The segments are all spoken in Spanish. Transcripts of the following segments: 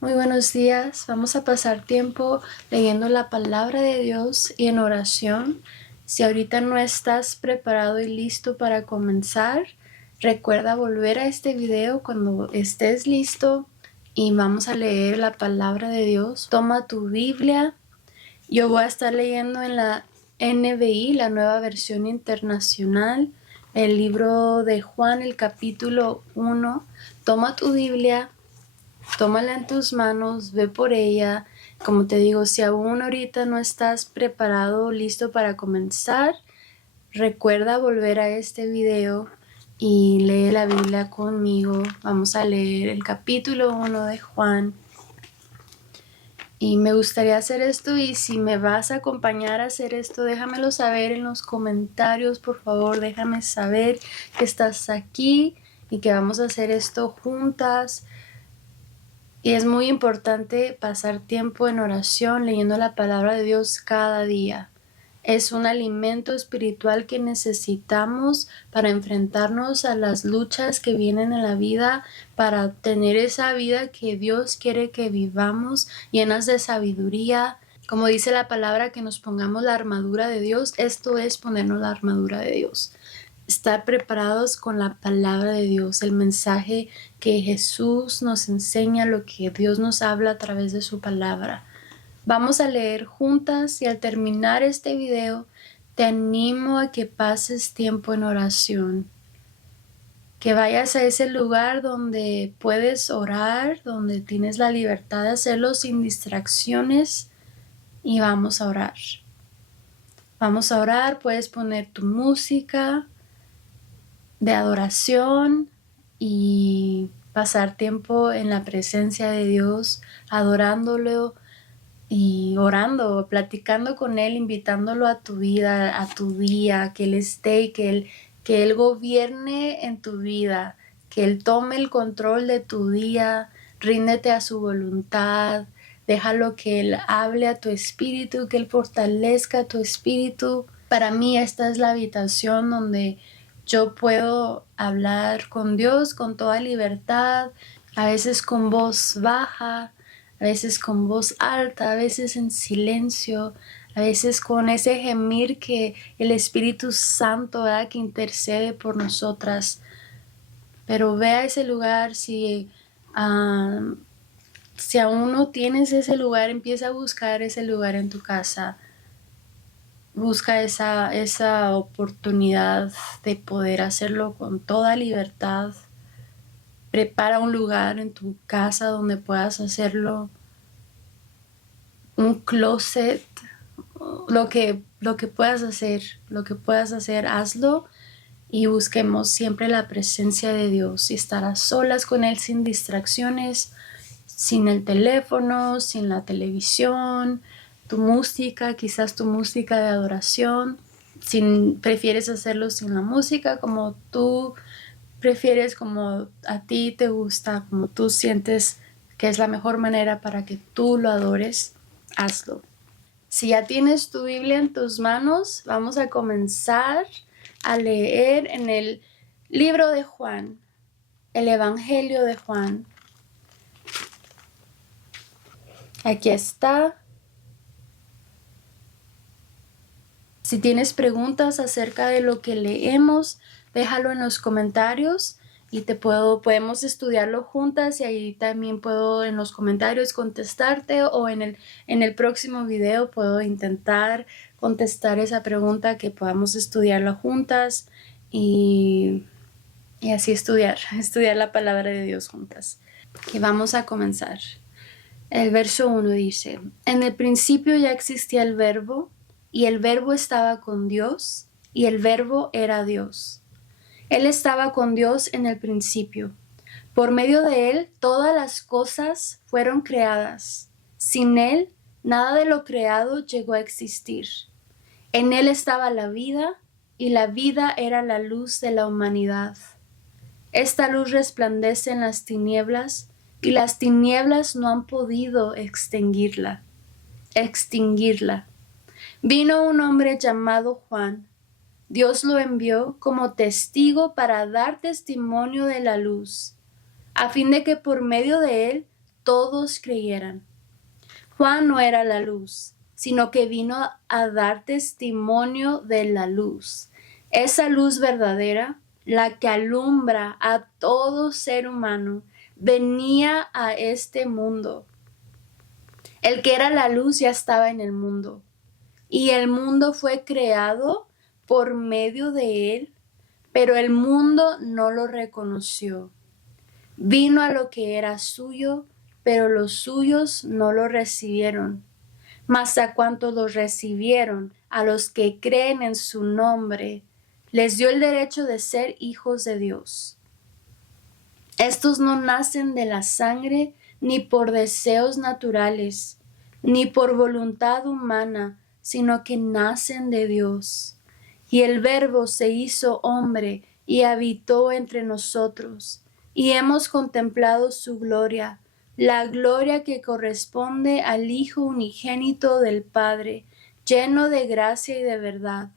Muy buenos días. Vamos a pasar tiempo leyendo la palabra de Dios y en oración. Si ahorita no estás preparado y listo para comenzar, recuerda volver a este video cuando estés listo y vamos a leer la palabra de Dios. Toma tu Biblia. Yo voy a estar leyendo en la NBI, la Nueva Versión Internacional, el libro de Juan, el capítulo 1. Toma tu Biblia. Tómala en tus manos, ve por ella. Como te digo, si aún ahorita no estás preparado o listo para comenzar, recuerda volver a este video y lee la Biblia conmigo. Vamos a leer el capítulo 1 de Juan. Y me gustaría hacer esto, y si me vas a acompañar a hacer esto, déjamelo saber en los comentarios, por favor. Déjame saber que estás aquí y que vamos a hacer esto juntas. Y es muy importante pasar tiempo en oración, leyendo la palabra de Dios cada día. Es un alimento espiritual que necesitamos para enfrentarnos a las luchas que vienen en la vida, para tener esa vida que Dios quiere que vivamos, llenas de sabiduría. Como dice la palabra, que nos pongamos la armadura de Dios. Esto es ponernos la armadura de Dios. Estar preparados con la palabra de Dios, el mensaje que Jesús nos enseña, lo que Dios nos habla a través de su palabra. Vamos a leer juntas, y al terminar este video te animo a que pases tiempo en oración. Que vayas a ese lugar donde puedes orar, donde tienes la libertad de hacerlo sin distracciones, y vamos a orar. Vamos a orar, puedes poner tu música de adoración y pasar tiempo en la presencia de Dios, adorándolo y orando, platicando con Él, invitándolo a tu vida, a tu día, que Él esté y que Él gobierne en tu vida, que Él tome el control de tu día. Ríndete a su voluntad, déjalo que Él hable a tu espíritu, que Él fortalezca tu espíritu. Para mí esta es la habitación donde yo puedo hablar con Dios con toda libertad, a veces con voz baja, a veces con voz alta, a veces en silencio, a veces con ese gemir que el Espíritu Santo, ¿verdad?, que intercede por nosotras. Pero ve a ese lugar. Si aún no tienes ese lugar, empieza a buscar ese lugar en tu casa. Busca esa oportunidad de poder hacerlo con toda libertad. Prepara un lugar en tu casa donde puedas hacerlo. Un closet, lo que puedas hacer, hazlo, y busquemos siempre la presencia de Dios y estar a solas con Él, sin distracciones, sin el teléfono, sin la televisión, tu música, quizás tu música de adoración. Si prefieres hacerlo sin la música, como tú prefieres, como a ti te gusta, como tú sientes que es la mejor manera para que tú lo adores, hazlo. Si ya tienes tu Biblia en tus manos, vamos a comenzar a leer en el libro de Juan, el Evangelio de Juan. Aquí está. Si tienes preguntas acerca de lo que leemos, déjalo en los comentarios y podemos estudiarlo juntas, y ahí también puedo en los comentarios contestarte, o en el próximo video puedo intentar contestar esa pregunta, que podamos estudiarlo juntas y así estudiar la palabra de Dios juntas. Y vamos a comenzar. El verso 1 dice: en el principio ya existía el Verbo, y el Verbo estaba con Dios, y el Verbo era Dios. Él estaba con Dios en el principio. Por medio de Él todas las cosas fueron creadas. Sin Él nada de lo creado llegó a existir. En Él estaba la vida, y la vida era la luz de la humanidad. Esta luz resplandece en las tinieblas, y las tinieblas no han podido extinguirla. Vino un hombre llamado Juan. Dios lo envió como testigo para dar testimonio de la luz, a fin de que por medio de él todos creyeran. Juan no era la luz, sino que vino a dar testimonio de la luz. Esa luz verdadera, la que alumbra a todo ser humano, venía a este mundo. El que era la luz ya estaba en el mundo, y el mundo fue creado por medio de él, pero el mundo no lo reconoció. Vino a lo que era suyo, pero los suyos no lo recibieron. Mas a cuantos lo recibieron, a los que creen en su nombre, les dio el derecho de ser hijos de Dios. Estos no nacen de la sangre, ni por deseos naturales, ni por voluntad humana, sino que nacen de Dios. Y el Verbo se hizo hombre y habitó entre nosotros, y hemos contemplado su gloria, la gloria que corresponde al Hijo unigénito del Padre, lleno de gracia y de verdad.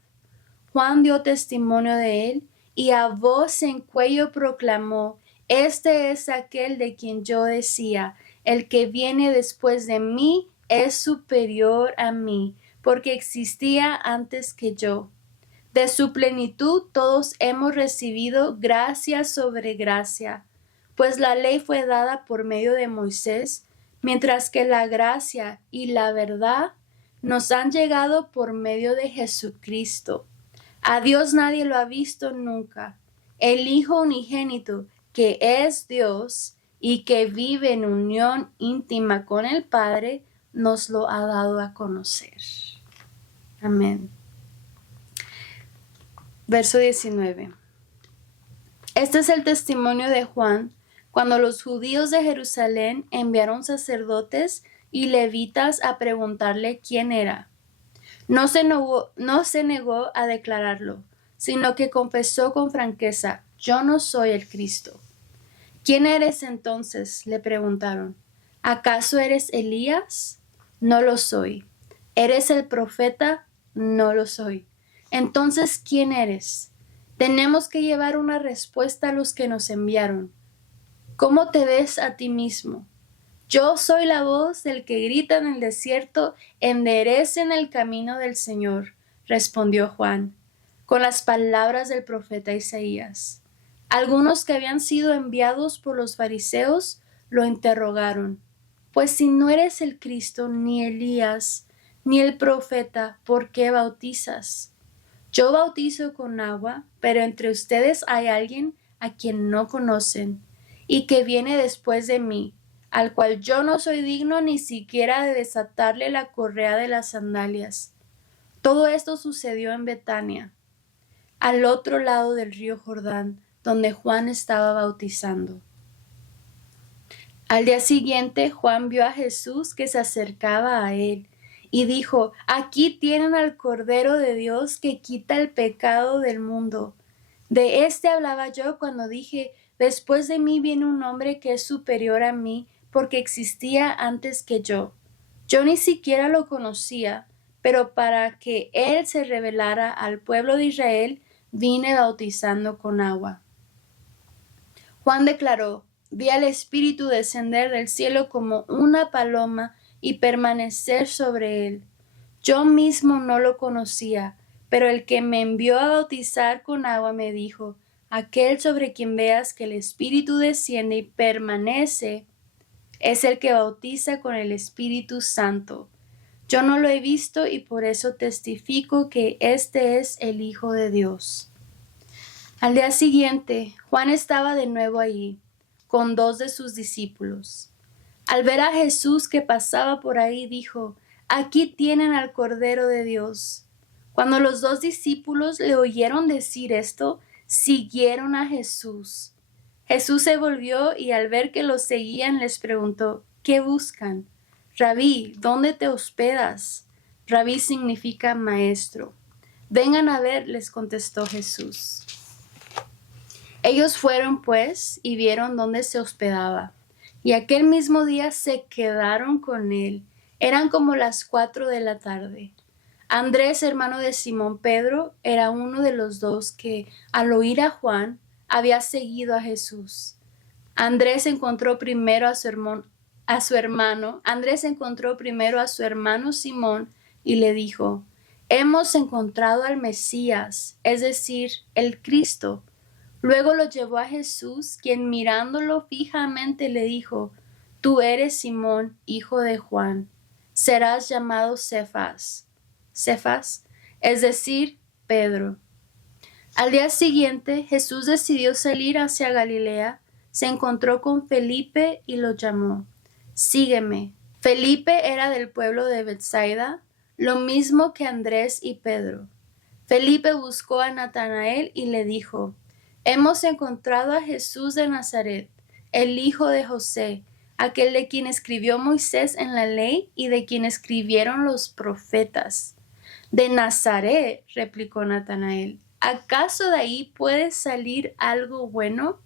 Juan dio testimonio de él, y a voz en cuello proclamó: Este es aquel de quien yo decía, el que viene después de mí es superior a mí, porque existía antes que yo. De su plenitud todos hemos recibido gracia sobre gracia, pues la ley fue dada por medio de Moisés, mientras que la gracia y la verdad nos han llegado por medio de Jesucristo. A Dios nadie lo ha visto nunca. El Hijo unigénito, que es Dios y que vive en unión íntima con el Padre, nos lo ha dado a conocer. Amén. Verso 19. Este es el testimonio de Juan cuando los judíos de Jerusalén enviaron sacerdotes y levitas a preguntarle quién era. No se negó a declararlo, sino que confesó con franqueza: Yo no soy el Cristo. ¿Quién eres entonces?, le preguntaron. ¿Acaso eres Elías? No lo soy. ¿Eres el profeta? No lo soy. Entonces, ¿quién eres? Tenemos que llevar una respuesta a los que nos enviaron. ¿Cómo te ves a ti mismo? Yo soy la voz del que grita en el desierto: enderecen el camino del Señor, respondió Juan, con las palabras del profeta Isaías. Algunos que habían sido enviados por los fariseos lo interrogaron: Pues si no eres el Cristo, ni Elías, ni el profeta, ¿por qué bautizas? Yo bautizo con agua, pero entre ustedes hay alguien a quien no conocen y que viene después de mí, al cual yo no soy digno ni siquiera de desatarle la correa de las sandalias. Todo esto sucedió en Betania, al otro lado del río Jordán, donde Juan estaba bautizando. Al día siguiente, Juan vio a Jesús que se acercaba a él y dijo: Aquí tienen al Cordero de Dios que quita el pecado del mundo. De este hablaba yo cuando dije: Después de mí viene un hombre que es superior a mí, porque existía antes que yo. Yo ni siquiera lo conocía, pero para que él se revelara al pueblo de Israel, vine bautizando con agua. Juan declaró: Vi al Espíritu descender del cielo como una paloma y permanecer sobre él. Yo mismo no lo conocía, pero el que me envió a bautizar con agua me dijo: Aquel sobre quien veas que el Espíritu desciende y permanece es el que bautiza con el Espíritu Santo. Yo no lo he visto y por eso testifico que este es el Hijo de Dios. Al día siguiente, Juan estaba de nuevo allí, con 2 de sus discípulos. Al ver a Jesús que pasaba por ahí, dijo: Aquí tienen al Cordero de Dios. Cuando los 2 discípulos le oyeron decir esto, siguieron a Jesús. Jesús se volvió y al ver que los seguían les preguntó: ¿Qué buscan? Rabí, ¿dónde te hospedas? Rabí significa maestro. Vengan a ver, les contestó Jesús. Ellos fueron, pues, y vieron dónde se hospedaba, y aquel mismo día se quedaron con él. Eran como las 4 de la tarde. Andrés, hermano de Simón Pedro, era uno de los 2 que, al oír a Juan, había seguido a Jesús. Andrés encontró primero a su a su hermano, Andrés encontró primero a su hermano Simón y le dijo: hemos encontrado al Mesías, es decir, el Cristo. Luego lo llevó a Jesús, quien mirándolo fijamente le dijo: tú eres Simón, hijo de Juan, serás llamado Cefas. Cefas, es decir, Pedro. Al día siguiente, Jesús decidió salir hacia Galilea, se encontró con Felipe y lo llamó: sígueme. Felipe era del pueblo de Betsaida, lo mismo que Andrés y Pedro. Felipe buscó a Natanael y le dijo: hemos encontrado a Jesús de Nazaret, el hijo de José, aquel de quien escribió Moisés en la ley y de quien escribieron los profetas. De Nazaret, replicó Natanael, ¿acaso de ahí puede salir algo bueno?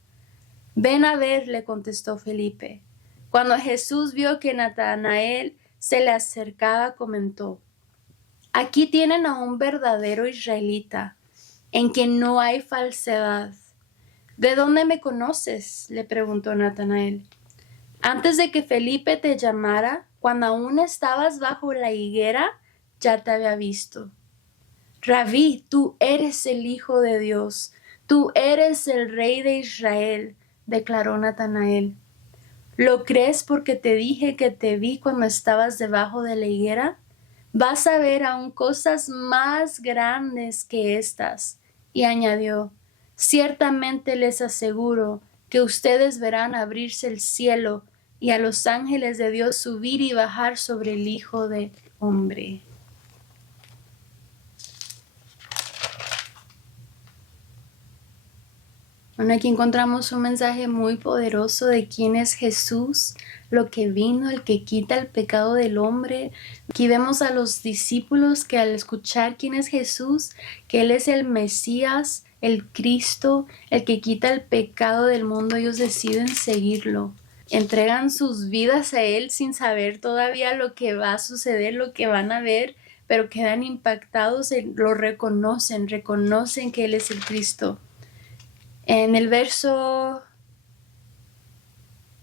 Ven a ver, le contestó Felipe. Cuando Jesús vio que Natanael se le acercaba, comentó: aquí tienen a un verdadero israelita, en quien no hay falsedad. ¿De dónde me conoces?, le preguntó Natanael. Antes de que Felipe te llamara, cuando aún estabas bajo la higuera, ya te había visto. Rabí, tú eres el Hijo de Dios, tú eres el Rey de Israel, declaró Natanael. ¿Lo crees porque te dije que te vi cuando estabas debajo de la higuera? Vas a ver aún cosas más grandes que estas. Y añadió: ciertamente les aseguro que ustedes verán abrirse el cielo y a los ángeles de Dios subir y bajar sobre el Hijo del Hombre. Bueno, aquí encontramos un mensaje muy poderoso de quién es Jesús, lo que vino, el que quita el pecado del hombre. Aquí vemos a los discípulos que al escuchar quién es Jesús, que Él es el Mesías, el Cristo, el que quita el pecado del mundo, ellos deciden seguirlo. Entregan sus vidas a Él sin saber todavía lo que va a suceder, lo que van a ver, pero quedan impactados, lo reconocen que Él es el Cristo. En el verso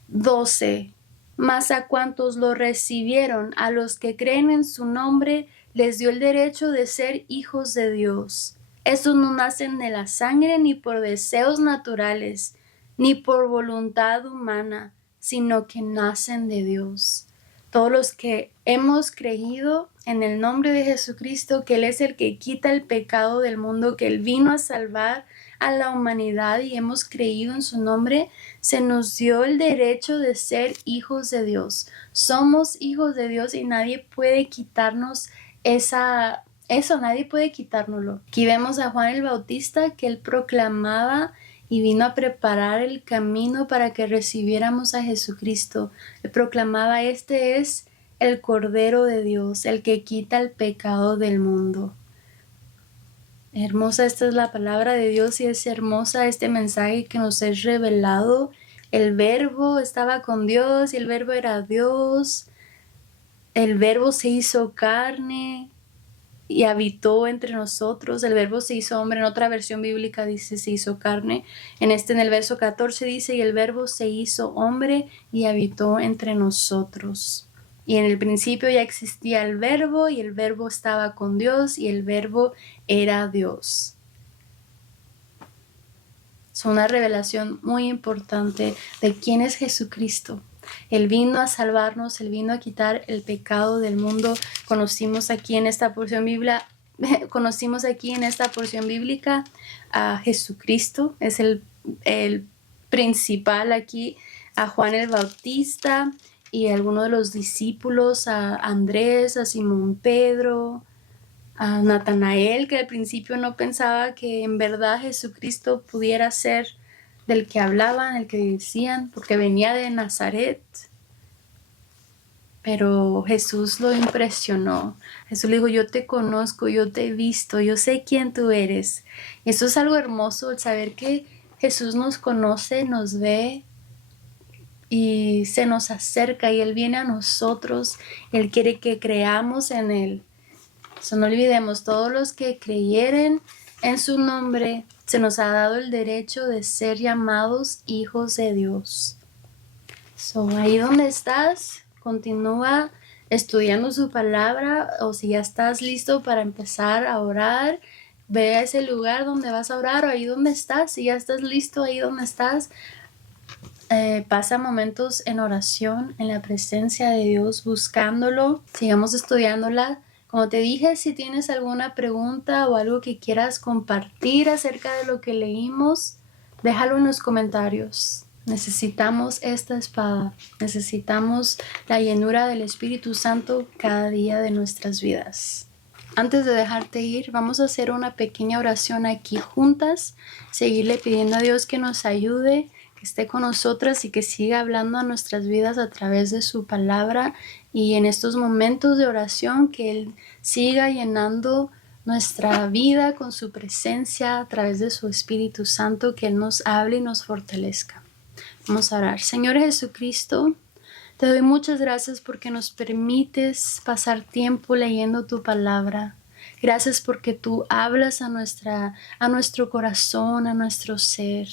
12, mas a cuantos lo recibieron, a los que creen en su nombre, les dio el derecho de ser hijos de Dios. Estos no nacen de la sangre, ni por deseos naturales, ni por voluntad humana, sino que nacen de Dios. Todos los que hemos creído en el nombre de Jesucristo, que Él es el que quita el pecado del mundo, que Él vino a salvar a la humanidad y hemos creído en su nombre, se nos dio el derecho de ser hijos de Dios. Somos hijos de Dios y nadie puede quitarnos eso, nadie puede quitárnoslo. Aquí vemos a Juan el Bautista, que él proclamaba y vino a preparar el camino para que recibiéramos a Jesucristo. Él proclamaba: este es el Cordero de Dios, el que quita el pecado del mundo. Hermosa, esta es la palabra de Dios y es hermosa este mensaje que nos es revelado. El Verbo estaba con Dios y el Verbo era Dios. El Verbo se hizo carne y habitó entre nosotros. El Verbo se hizo hombre. En otra versión bíblica dice se hizo carne. En el verso 14 dice: y el Verbo se hizo hombre y habitó entre nosotros. Y en el principio ya existía el Verbo y el Verbo estaba con Dios y el Verbo era Dios. Es una revelación muy importante de quién es Jesucristo. Él vino a salvarnos, Él vino a quitar el pecado del mundo. Conocimos aquí en esta porción bíblica a Jesucristo, es el principal aquí, a Juan el Bautista y a algunos de los discípulos, a Andrés, a Simón Pedro, a Natanael, que al principio no pensaba que en verdad Jesucristo pudiera ser del que hablaban, el que decían, porque venía de Nazaret. Pero Jesús lo impresionó. Jesús le dijo: yo te conozco, yo te he visto, yo sé quién tú eres. Y eso es algo hermoso, el saber que Jesús nos conoce, nos ve y se nos acerca y Él viene a nosotros. Él quiere que creamos en Él. So, no olvidemos, todos los que creyeren en su nombre, se nos ha dado el derecho de ser llamados hijos de Dios. So, ahí donde estás, continúa estudiando su palabra, o si ya estás listo para empezar a orar, ve a ese lugar donde vas a orar, o ahí donde estás, si ya estás listo ahí donde estás, pasa momentos en oración, en la presencia de Dios, buscándolo. Sigamos estudiándola. Como te dije, si tienes alguna pregunta o algo que quieras compartir acerca de lo que leímos, déjalo en los comentarios. Necesitamos esta espada. Necesitamos la llenura del Espíritu Santo cada día de nuestras vidas. Antes de dejarte ir, vamos a hacer una pequeña oración aquí juntas. Seguirle pidiendo a Dios que nos ayude, que esté con nosotras y que siga hablando a nuestras vidas a través de su palabra, y en estos momentos de oración que Él siga llenando nuestra vida con su presencia a través de su Espíritu Santo, que Él nos hable y nos fortalezca. Vamos a orar. Señor Jesucristo, te doy muchas gracias porque nos permites pasar tiempo leyendo tu palabra. Gracias porque tú hablas a nuestro corazón, a nuestro ser.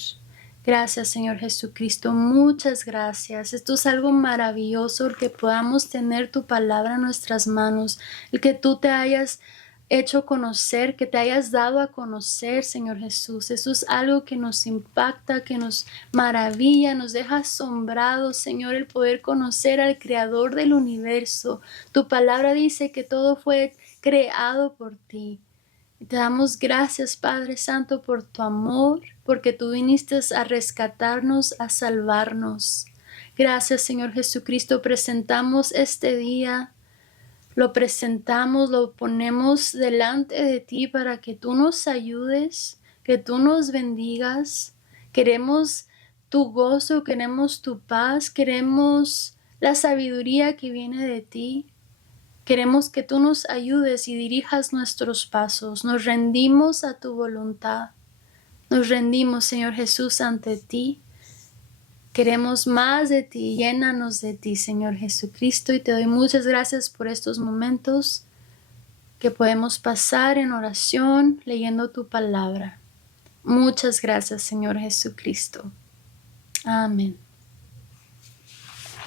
Gracias, Señor Jesucristo, muchas gracias. Esto es algo maravilloso, el que podamos tener tu palabra en nuestras manos, el que tú te hayas hecho conocer, que te hayas dado a conocer, Señor Jesús. Eso es algo que nos impacta, que nos maravilla, nos deja asombrados, Señor, el poder conocer al Creador del universo. Tu palabra dice que todo fue creado por ti. Y te damos gracias, Padre Santo, por tu amor, porque tú viniste a rescatarnos, a salvarnos. Gracias, Señor Jesucristo. Presentamos este día, lo presentamos, lo ponemos delante de ti para que tú nos ayudes, que tú nos bendigas. Queremos tu gozo, queremos tu paz, queremos la sabiduría que viene de ti. Queremos que tú nos ayudes y dirijas nuestros pasos. Nos rendimos a tu voluntad. Nos rendimos, Señor Jesús, ante ti. Queremos más de ti. Llénanos de ti, Señor Jesucristo. Y te doy muchas gracias por estos momentos que podemos pasar en oración, leyendo tu palabra. Muchas gracias, Señor Jesucristo. Amén.